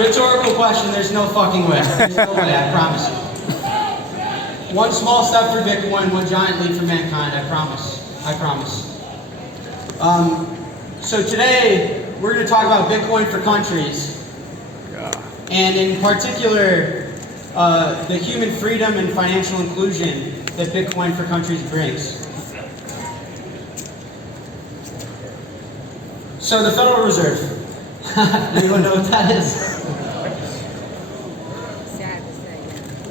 Rhetorical question, there's no fucking way. There's no way, I promise you. One small step for Bitcoin, one giant leap for mankind, I promise. I promise. So today, we're going to talk about Bitcoin for countries. And in particular, the human freedom and financial inclusion that Bitcoin for countries brings. So the Federal Reserve. Anyone know what that is?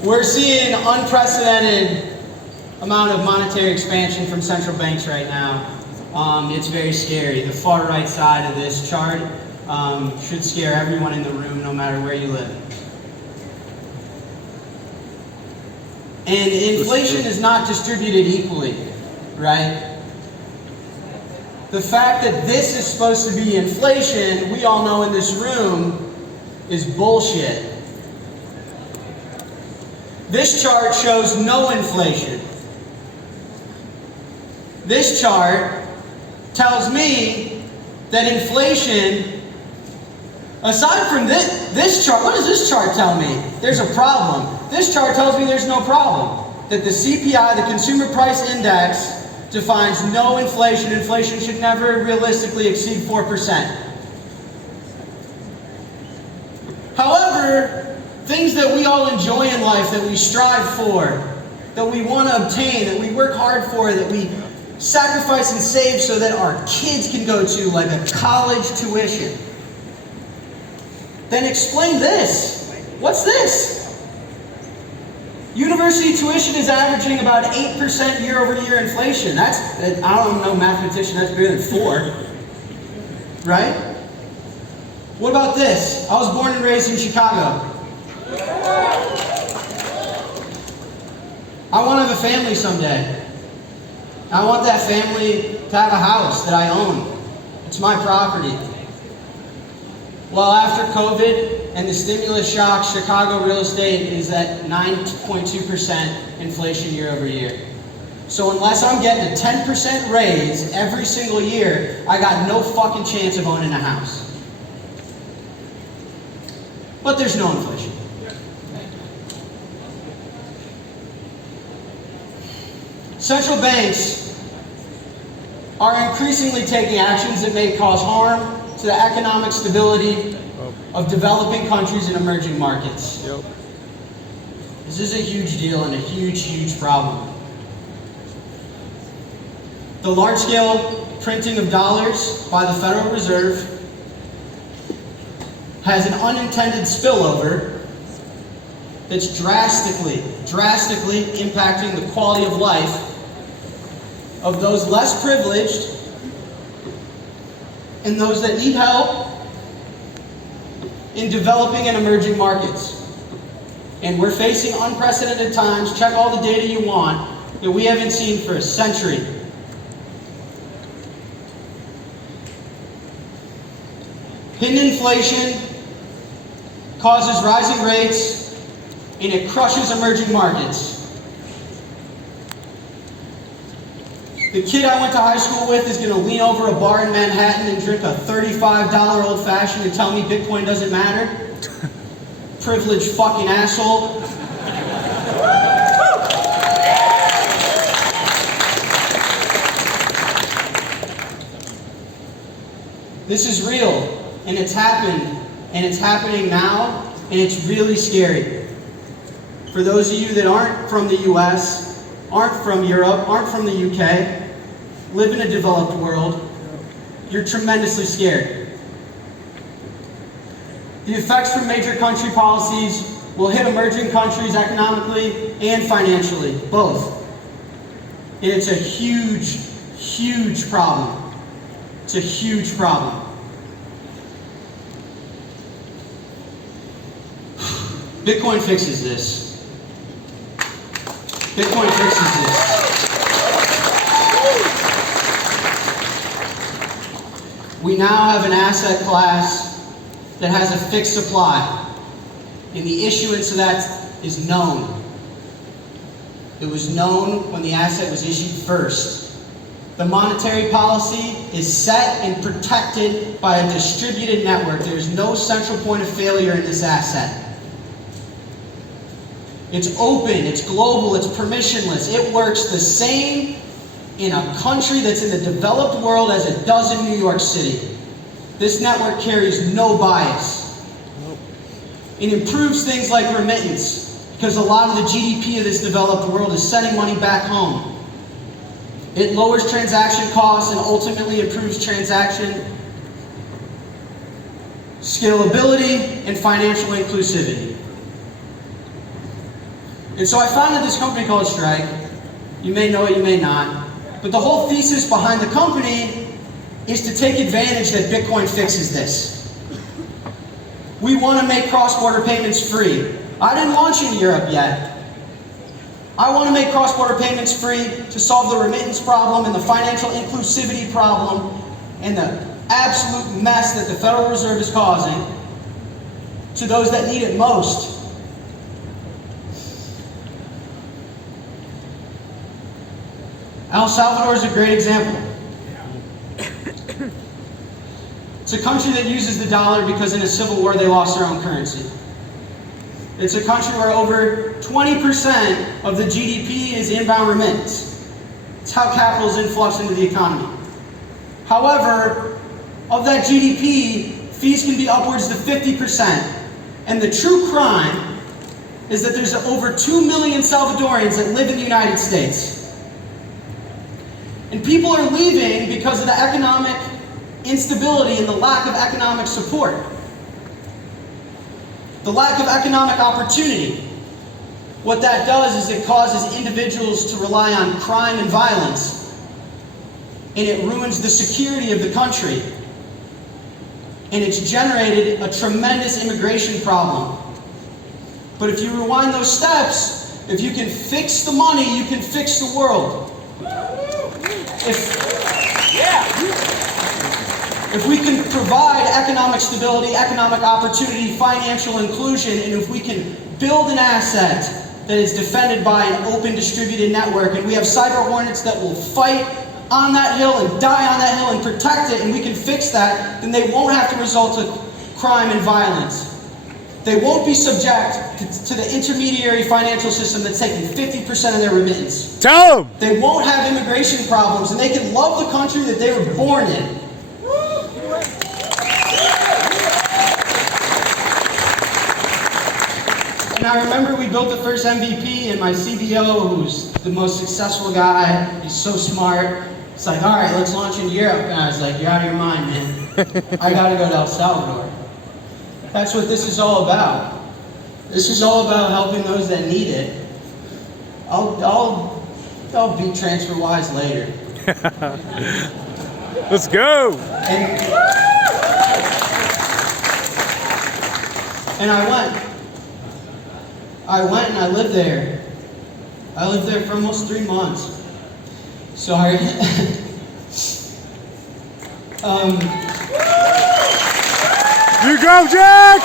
We're seeing an unprecedented amount of monetary expansion from central banks right now. It's very scary. The far right side of this chart should scare everyone in the room, no matter where you live. And inflation is not distributed equally, right? The fact that this is supposed to be inflation, we all know in this room, is bullshit. This chart shows no inflation. This chart tells me that inflation, aside from this chart, what does this chart tell me? There's a problem. This chart tells me there's no problem. That the CPI, the Consumer Price Index, defines no inflation. Inflation should never realistically exceed 4%. However, things that we all enjoy in life, that we strive for, that we want to obtain, that we work hard for, that we sacrifice and save so that our kids can go to, like a college tuition. Then explain this. What's this? University tuition is averaging about 8% year-over-year inflation. That's, I don't know, mathematician, that's bigger than 4. Right? What about this? I was born and raised in Chicago. I want to have a family someday. I want that family to have a house that I own. It's my property. Well, after COVID and the stimulus shock, Chicago real estate is at 9.2% inflation year over year. So unless I'm getting a 10% raise every single year, I got no fucking chance of owning a house. But there's no inflation. Central banks are increasingly taking actions that may cause harm to the economic stability of developing countries and emerging markets. Yep. This is a huge deal and a huge, huge problem. The large-scale printing of dollars by the Federal Reserve has an unintended spillover that's drastically impacting the quality of life of those less privileged and those that need help in developing and emerging markets. And we're facing unprecedented times, check all the data you want, that we haven't seen for a century. Hidden inflation causes rising rates and it crushes emerging markets. The kid I went to high school with is going to lean over a bar in Manhattan and drink a $35 old fashioned and tell me Bitcoin doesn't matter? Privileged fucking asshole. This is real, and it's happened, and it's happening now, and it's really scary. For those of you that aren't from the US, aren't from Europe, aren't from the UK, live in a developed world, you're tremendously scared. The effects from major country policies will hit emerging countries economically and financially, both. And it's a huge, huge problem. It's a huge problem. Bitcoin fixes this. Bitcoin fixes this. We now have an asset class that has a fixed supply, and the issuance of that is known. It was known when the asset was issued first. The monetary policy is set and protected by a distributed network. There's no central point of failure in this asset. It's open, it's global, it's permissionless. It works the same in a country that's in the developed world as it does in New York City. This network carries no bias. It improves things like remittance, because a lot of the GDP of this developed world is sending money back home. It lowers transaction costs and ultimately improves transaction scalability and financial inclusivity. And so I founded this company called Strike. You may know it, you may not. But the whole thesis behind the company is to take advantage that Bitcoin fixes this. We want to make cross-border payments free. I didn't launch in Europe yet. I want to make cross-border payments free to solve the remittance problem and the financial inclusivity problem and the absolute mess that the Federal Reserve is causing to those that need it most. El Salvador is a great example. It's a country that uses the dollar because in a civil war they lost their own currency. It's a country where over 20% of the GDP is inbound remittance. It's how capital is influxed into the economy. However, of that GDP, fees can be upwards to 50%. And the true crime is that there's over 2 million Salvadorians that live in the United States. And people are leaving because of the economic instability and the lack of economic support. The lack of economic opportunity. What that does is it causes individuals to rely on crime and violence. And it ruins the security of the country. And it's generated a tremendous immigration problem. But if you rewind those steps, if you can fix the money, you can fix the world. If we can provide economic stability, economic opportunity, financial inclusion, and if we can build an asset that is defended by an open distributed network, and we have cyber hornets that will fight on that hill and die on that hill and protect it, and we can fix that, then they won't have to resort to crime and violence. They won't be subject to the intermediary financial system that's taking 50% of their remittance. Tell them! They won't have immigration problems, and they can love the country that they were born in. And I remember we built the first MVP, and my CBO, who's the most successful guy, he's so smart, it's like, all right, let's launch in Europe. And I was like, you're out of your mind, man. I gotta go to El Salvador. That's what this is all about. This is all about helping those that need it. I'll beat TransferWise later. Let's go! And I went and I lived there. I lived there for almost 3 months. So You go, Jack!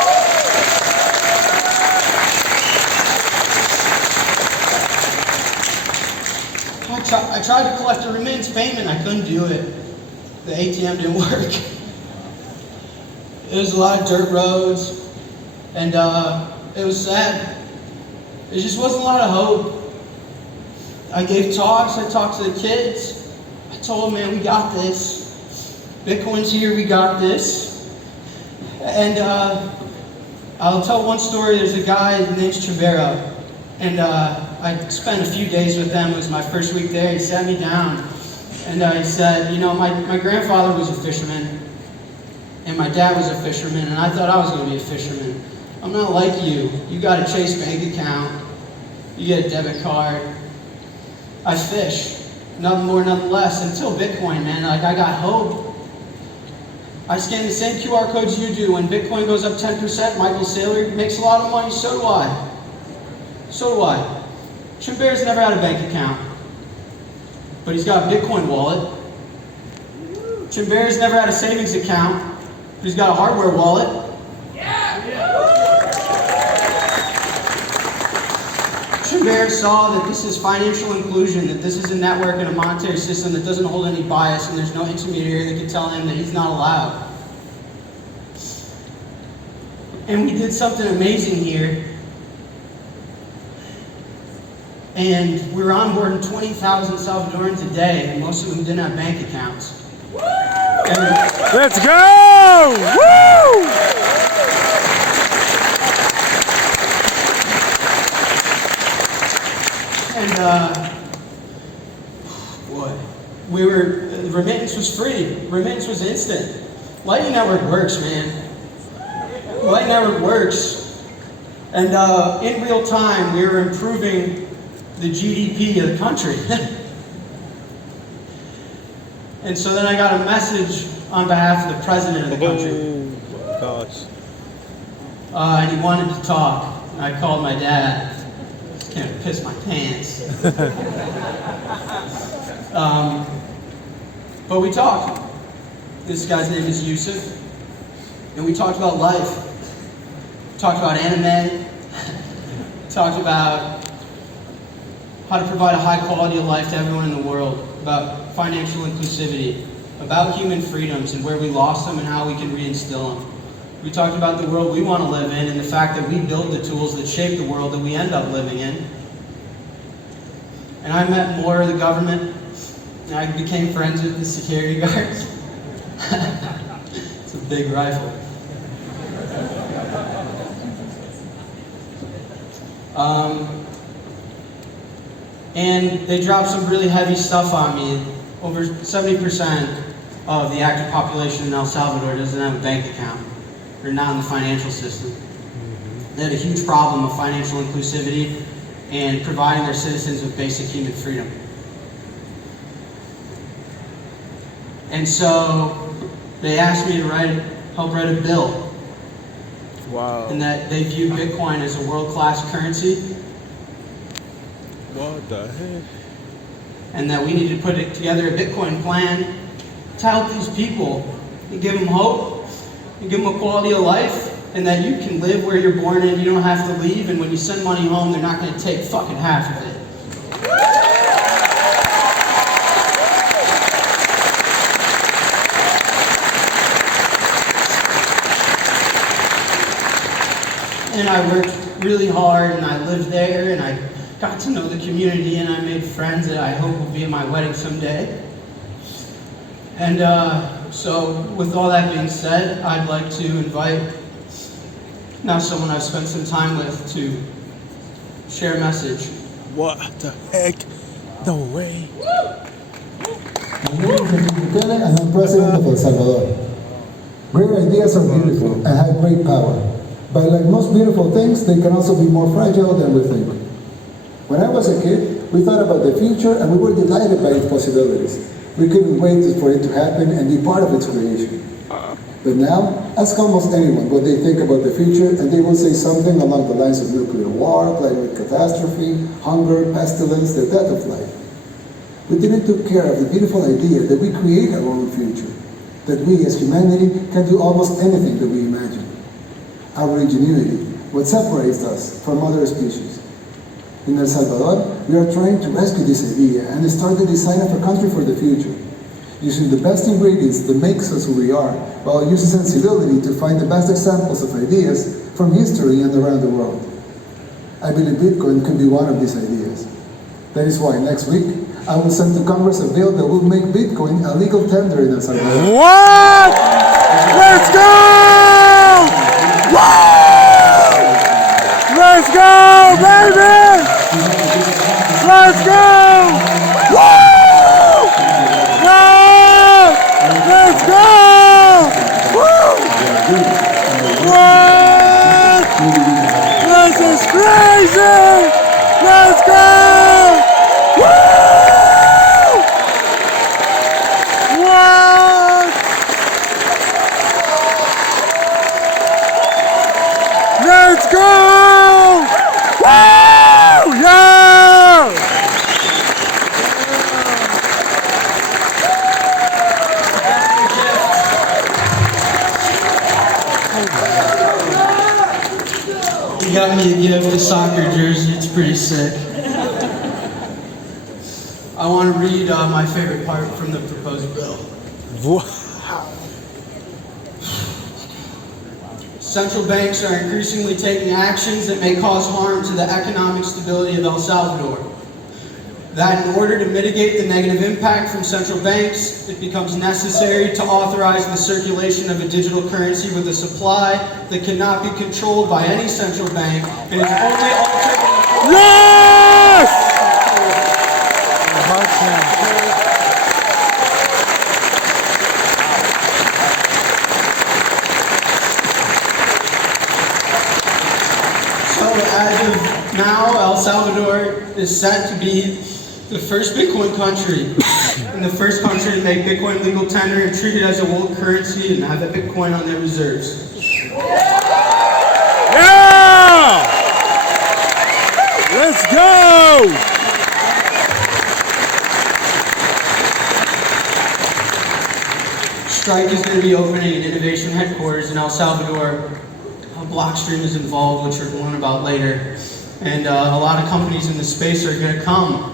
I tried to collect a remittance payment. I couldn't do it. The ATM didn't work. It was a lot of dirt roads, and it was sad. There just wasn't a lot of hope. I gave talks. I talked to the kids. I told them, man, we got this. Bitcoin's here. We got this. And I'll tell one story. There's a guy named Chavero, and I spent a few days with him. It was my first week there. He sat me down, and he said, you know, my grandfather was a fisherman, and my dad was a fisherman, and I thought I was going to be a fisherman. I'm not like you. You got a Chase bank account. You get a debit card. I fish. Nothing more, nothing less. Until Bitcoin, man. Like, I got hope. I scan the same QR codes you do. When Bitcoin goes up 10%, Michael Saylor makes a lot of money. So do I. So do I. Chimbear's never had a bank account, but he's got a Bitcoin wallet. Chimbear's never had a savings account, but he's got a hardware wallet. Christian Bear saw that this is financial inclusion, that this is a network and a monetary system that doesn't hold any bias, and there's no intermediary that can tell him that he's not allowed. And we did something amazing here. And we were onboarding 20,000 Salvadorans a day, and most of them didn't have bank accounts. Let's go! Woo! And boy, the remittance was free. Remittance was instant. Lightning Network works, man. Lightning Network works. And in real time, we were improving the GDP of the country. And so then I got a message on behalf of the president of the country. Oh, gosh. And he wanted to talk. And I called my dad. I just kind of pissed my pants. But we talked. This guy's name is Yusuf. And we talked about life. We talked about anime. We talked about how to provide a high quality of life to everyone in the world, about financial inclusivity, about human freedoms and where we lost them and how we can reinstill them. We talked about the world we want to live in and the fact that we build the tools that shape the world that we end up living in. And I met more of the government, and I became friends with the security guards. It's a big rifle. And they dropped some really heavy stuff on me. Over 70% of the active population in El Salvador doesn't have a bank account. They're not in the financial system. They had a huge problem of financial inclusivity and providing their citizens with basic human freedom. And so they asked me to help write a bill. Wow. And that they view Bitcoin as a world-class currency. What the heck? And that we need to put together a Bitcoin plan to help these people and give them hope and give them a quality of life, and that you can live where you're born and you don't have to leave, and when you send money home, they're not going to take fucking half of it. And I worked really hard, and I lived there, and I got to know the community, and I made friends that I hope will be at my wedding someday. And so with all that being said, I'd like to invite now someone I've spent some time with to share a message. What the heck? No way. My name is Enrique Bukele, and I'm president of El Salvador. Great ideas are beautiful and have great power. But like most beautiful things, they can also be more fragile than we think. When I was a kid, we thought about the future and we were delighted by its possibilities. We couldn't wait for it to happen and be part of its creation. But now, ask almost anyone what they think about the future, and they will say something along the lines of nuclear war, climate catastrophe, hunger, pestilence, the death of life. We didn't take care of the beautiful idea that we create our own future, that we as humanity can do almost anything that we imagine. Our ingenuity, what separates us from other species. In El Salvador, we are trying to rescue this idea and start the design of a country for the future, using the best ingredients that makes us who we are, while using sensibility to find the best examples of ideas from history and around the world. I believe Bitcoin can be one of these ideas. That is why next week, I will send to Congress a bill that will make Bitcoin a legal tender in El Salvador. What? Let's go! Woo! Let's go, baby! Let's go! Woo! Wow! Let's go! Woo! What? This is crazy! Let's go! Woo! What? Let's go! Woo! Yeah! got me a gift, a soccer jersey. It's pretty sick. I want to read my favorite part from the proposed bill. Central banks are increasingly taking actions that may cause harm to the economic stability of El Salvador. That in order to mitigate the negative impact from central banks, it becomes necessary to authorize the circulation of a digital currency with a supply that cannot be controlled by any central bank and is only altered. Yes! So as of now, El Salvador is set to be the first Bitcoin country and the first country to make Bitcoin legal tender and treat it as a world currency and have a Bitcoin on their reserves. Yeah! Let's go! Strike is going to be opening an innovation headquarters in El Salvador. Blockstream is involved, which we're going to learn about later. And a lot of companies in the space are going to come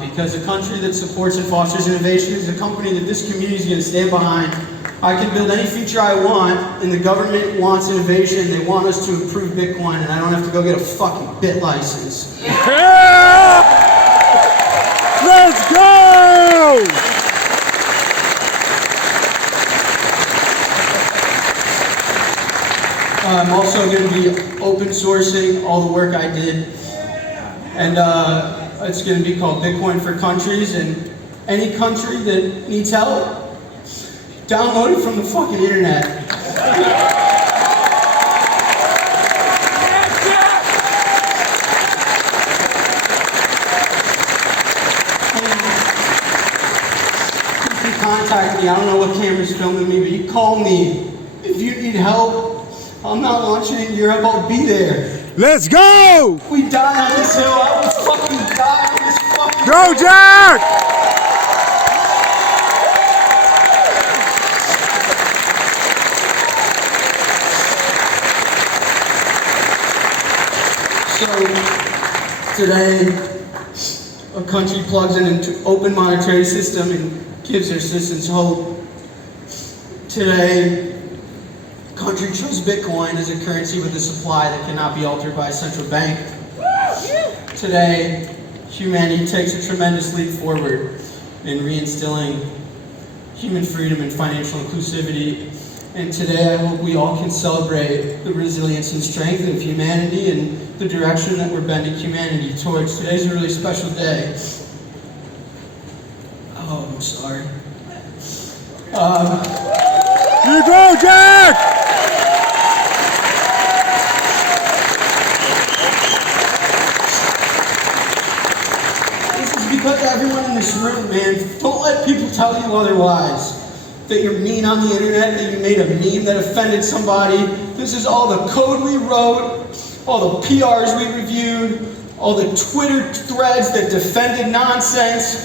because a country that supports and fosters innovation is a company that this community is going to stand behind. I can build any feature I want, and the government wants innovation. They want us to improve Bitcoin, and I don't have to go get a fucking bit license. Yeah! Let's go! I'm also going to be open sourcing all the work I did, and it's going to be called Bitcoin for Countries, and any country that needs help, download it from the fucking internet. You can contact me. I don't know what camera's filming me, but you call me if you need help. I'm not launching in Europe, I'll be there. Let's go! We die on this hill, I will fucking die on this fucking Go, Jack! So, today, a country plugs in an open monetary system and gives their citizens hope. Today, country chose Bitcoin as a currency with a supply that cannot be altered by a central bank. Today, humanity takes a tremendous leap forward in reinstilling human freedom and financial inclusivity. And today, I hope we all can celebrate the resilience and strength of humanity and the direction that we're bending humanity towards. Today's a really special day. Oh, I'm sorry. You go, Jack! Because everyone in this room, man, don't let people tell you otherwise. That you're mean on the internet, that you made a meme that offended somebody. This is all the code we wrote, all the PRs we reviewed, all the Twitter threads that defended nonsense.